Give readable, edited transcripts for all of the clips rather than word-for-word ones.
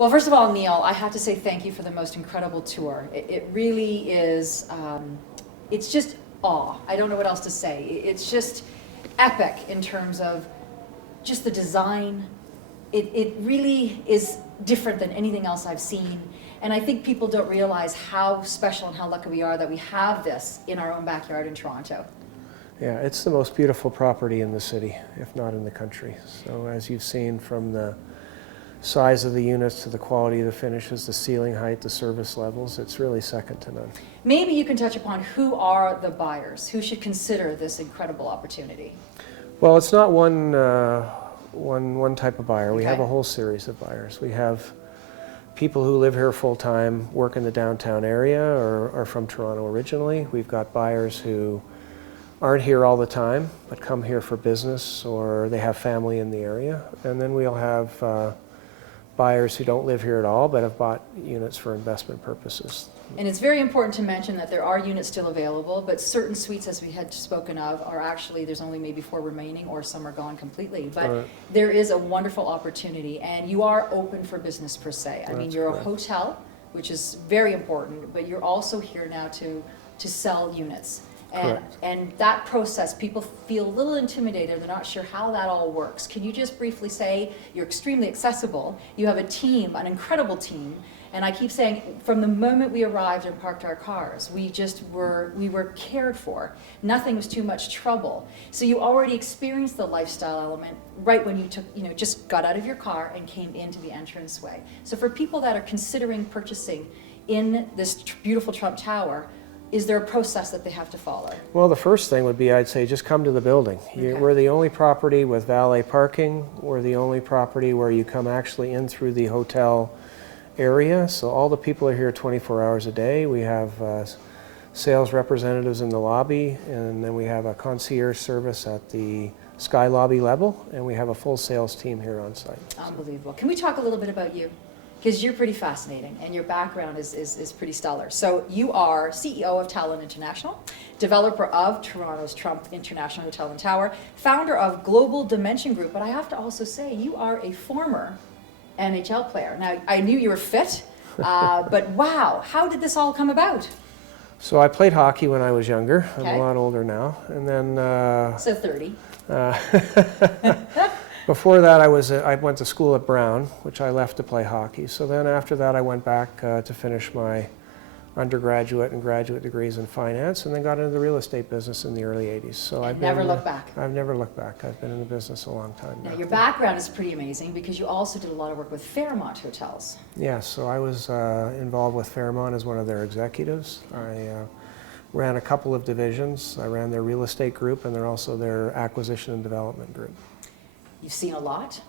Well, first of all, Neil, I have to say thank you for the most incredible tour. It really is, it's just awe. I don't know what else to say. It's just epic in terms of just the design. It really is different than anything else I've seen. And I think people don't realize how special and how lucky we are that we have this in our own backyard in Toronto. Yeah, it's the most beautiful property in the city, if not in the country. So as you've seen, from the size of the units to the quality of the finishes, the ceiling height, the service levels, it's really second to none. Maybe you can touch upon who are the buyers, who should consider this incredible opportunity. Well, it's not one type of buyer. We Okay. have a whole series of buyers. We have people who live here full-time, work in the downtown area, or are from Toronto originally. We've got buyers who aren't here all the time, but come here for business, or they have family in the area. And then we'll have buyers who don't live here at all, but have bought units for investment purposes. And it's very important to mention that there are units still available, but certain suites, as we had spoken of, are actually, there's only maybe 4 remaining, or some are gone completely. But there is a wonderful opportunity, and you are open for business per se. I mean, you're a hotel, which is very important, but you're also here now to sell units. And that process, people feel a little intimidated. They're not sure how that all works. Can you just briefly say, you're extremely accessible. You have a team, an incredible team. And I keep saying, from the moment we arrived and parked our cars, we were cared for. Nothing was too much trouble. So you already experienced the lifestyle element right when you just got out of your car and came into the entranceway. So for people that are considering purchasing in this beautiful Trump Tower, is there a process that they have to follow? Well, the first thing would be, I'd say, just come to the building. Okay. We're the only property with valet parking. We're the only property where you come actually in through the hotel area. So all the people are here 24 hours a day. We have sales representatives in the lobby, and then we have a concierge service at the Sky Lobby level, and we have a full sales team here on site. Unbelievable. Can we talk a little bit about you? Because you're pretty fascinating, and your background is pretty stellar. So you are CEO of Talon International, developer of Toronto's Trump International Hotel and Tower, founder of Global Dimension Group, but I have to also say you are a former NHL player. Now, I knew you were fit, but wow, how did this all come about? So I played hockey when I was younger. I'm Okay. a lot older now. And then So 30. before that, I went to school at Brown, which I left to play hockey. So then after that, I went back to finish my undergraduate and graduate degrees in finance, and then got into the real estate business in the early 80s. So I've Never looked back. I've never looked back. I've been in the business a long time now. Now, your background is pretty amazing because you also did a lot of work with Fairmont Hotels. Yeah, so I was involved with Fairmont as one of their executives. I ran a couple of divisions. I ran their real estate group, and they're also their acquisition and development group. You've seen a lot,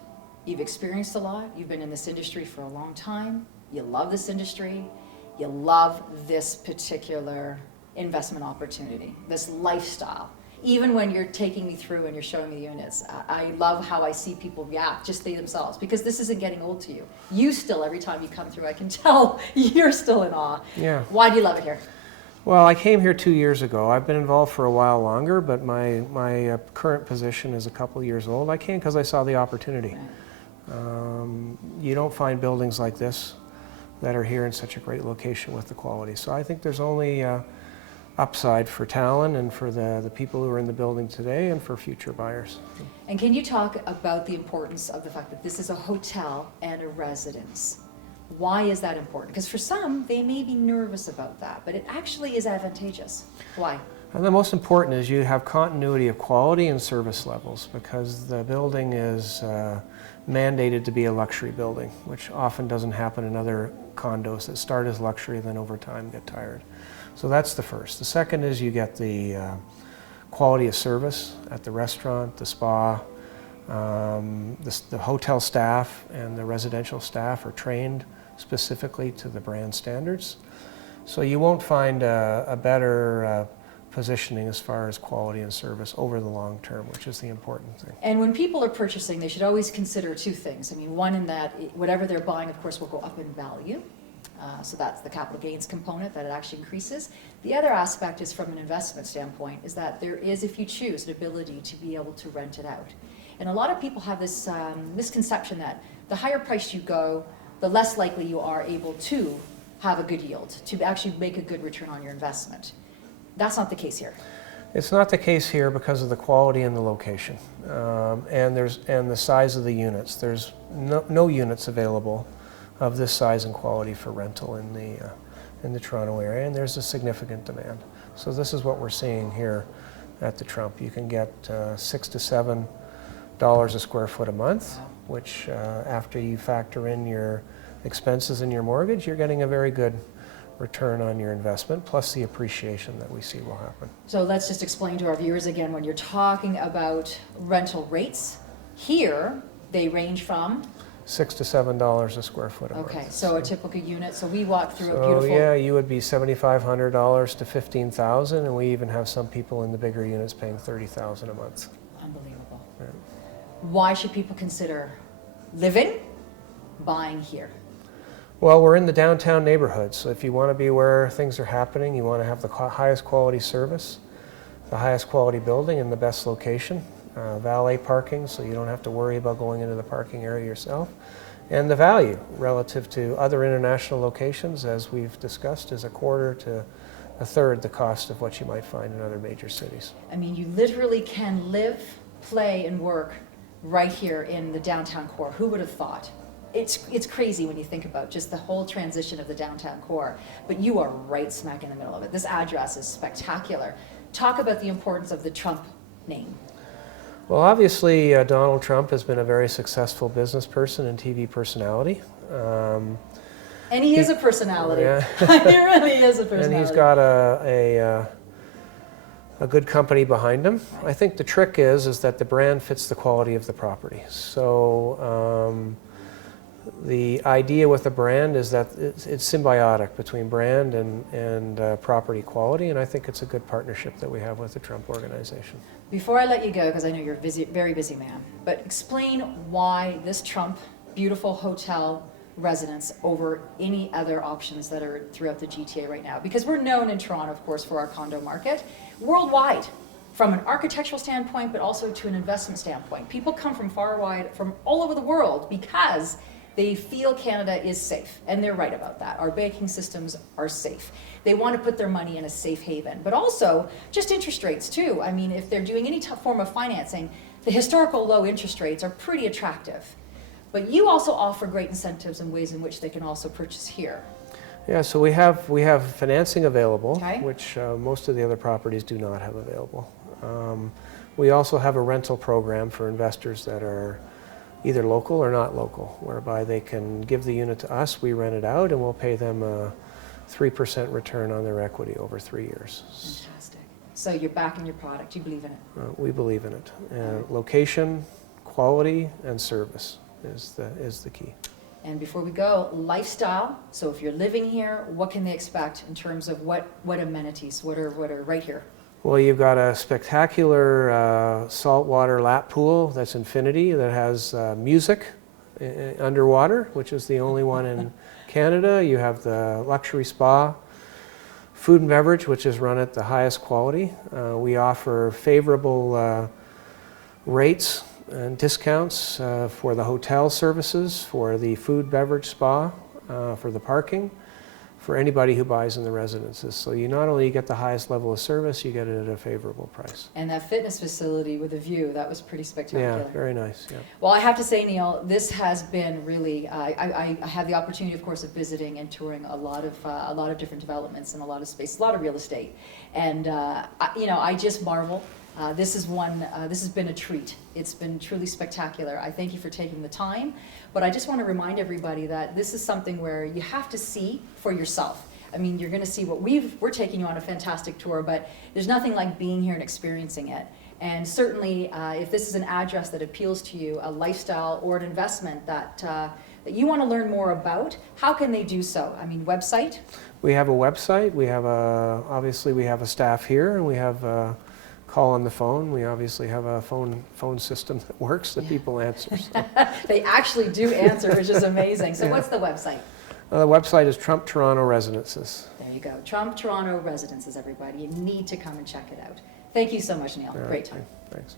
you've experienced a lot, you've been in this industry for a long time, you love this industry, you love this particular investment opportunity, this lifestyle. Even when you're taking me through and you're showing me the units, I love how I see people react, just they themselves, because this isn't getting old to you. You still, every time you come through, I can tell you're still in awe. Yeah. Why do you love it here? Well, I came here 2 years ago. I've been involved for a while longer, but my current position is a couple years old. I came because I saw the opportunity. You don't find buildings like this that are here in such a great location with the quality. So I think there's only upside for Talon and for the people who are in the building today and for future buyers. And can you talk about the importance of the fact that this is a hotel and a residence? Why is that important? Because for some, they may be nervous about that, but it actually is advantageous. Why? And the most important is you have continuity of quality and service levels, because the building is mandated to be a luxury building, which often doesn't happen in other condos that start as luxury and then over time get tired. So that's the first. The second is you get the quality of service at the restaurant, the spa. The hotel staff and the residential staff are trained specifically to the brand standards. So you won't find a better positioning as far as quality and service over the long term, which is the important thing. And when people are purchasing, they should always consider two things. I mean, one, in that whatever they're buying, of course, will go up in value. So that's the capital gains component, that it actually increases. The other aspect is, from an investment standpoint, is that there is, if you choose, an ability to be able to rent it out. And a lot of people have this misconception that the higher price you go, the less likely you are able to have a good yield, to actually make a good return on your investment. That's not the case here. It's not the case here because of the quality and the location, and the size of the units. There's no units available of this size and quality for rental in the Toronto area, and there's a significant demand. So this is what we're seeing here at the Trump. You can get $6 to $7 a square foot a month, which after you factor in your expenses and your mortgage, you're getting a very good return on your investment, plus the appreciation that we see will happen. So let's just explain to our viewers again, when you're talking about rental rates, here they range from? $6 to $7 a square foot a month. Okay, so a typical unit, so we walk through a So beautiful... yeah, you would be $7,500 to $15,000, and we even have some people in the bigger units paying $30,000 a month. Unbelievable. Yeah. Why should people consider living, buying here? Well, we're in the downtown neighborhood, so if you want to be where things are happening, you want to have the highest quality service, the highest quality building, and the best location. Valet parking, so you don't have to worry about going into the parking area yourself. And the value relative to other international locations, as we've discussed, is a quarter to a third the cost of what you might find in other major cities. I mean, you literally can live, play, and work right here in the downtown core. Who would have thought? It's crazy when you think about just the whole transition of the downtown core, but you are right smack in the middle of it. This address is spectacular. Talk about the importance of the Trump name. Well, obviously, Donald Trump has been a very successful business person and TV personality. And he is a personality. Yeah. He really is a personality. And he's got a good company behind him. I think the trick is that the brand fits the quality of the property. So the idea with the brand is that it's symbiotic between brand and property quality, and I think it's a good partnership that we have with the Trump organization. Before I let you go, because I know you're a very busy man, but explain why this Trump beautiful hotel residence over any other options that are throughout the GTA right now. Because we're known in Toronto, of course, for our condo market, worldwide, from an architectural standpoint, but also to an investment standpoint. People come from far wide, from all over the world, because they feel Canada is safe, and they're right about that. Our banking systems are safe. They want to put their money in a safe haven, but also just interest rates too. I mean, if they're doing any form of financing, the historical low interest rates are pretty attractive. But you also offer great incentives and ways in which they can also purchase here. Yeah, so we have financing available, Okay. which most of the other properties do not have available. We also have a rental program for investors that are either local or not local, whereby they can give the unit to us, we rent it out, and we'll pay them a 3% return on their equity over 3 years. Fantastic. So you're backing your product, you believe in it. We believe in it. Location, quality, and service is the key. And before we go, lifestyle. So if you're living here, what can they expect in terms of what amenities, what are right here? Well, you've got a spectacular saltwater lap pool that's infinity that has music underwater, which is the only one in Canada. You have the luxury spa, food and beverage, which is run at the highest quality. We offer favorable rates and discounts for the hotel services, for the food, beverage, spa, for the parking, for anybody who buys in the residences. So you not only get the highest level of service, you get it at a favorable price. And that fitness facility with a view, that was pretty spectacular. Yeah, very nice. Yeah. Well, I have to say, Neil, this has been really, I had the opportunity, of course, of visiting and touring a lot of different developments and a lot of space, a lot of real estate. And, I just marvel. This has been a treat. It's been truly spectacular. I thank you for taking the time, but I just want to remind everybody that this is something where you have to see for yourself. I mean, you're going to see what we're taking you on a fantastic tour, but there's nothing like being here and experiencing it. And certainly, if this is an address that appeals to you, a lifestyle or an investment that you want to learn more about, how can they do so? I mean, website? We have a website. We have obviously we have a staff here, and we have call on the phone. We obviously have a phone system that works, that people answer. So. They actually do answer, which is amazing. So what's the website? The website is Trump Toronto Residences. There you go. Trump Toronto Residences, everybody. You need to come and check it out. Thank you so much, Neil. Great time. Thanks.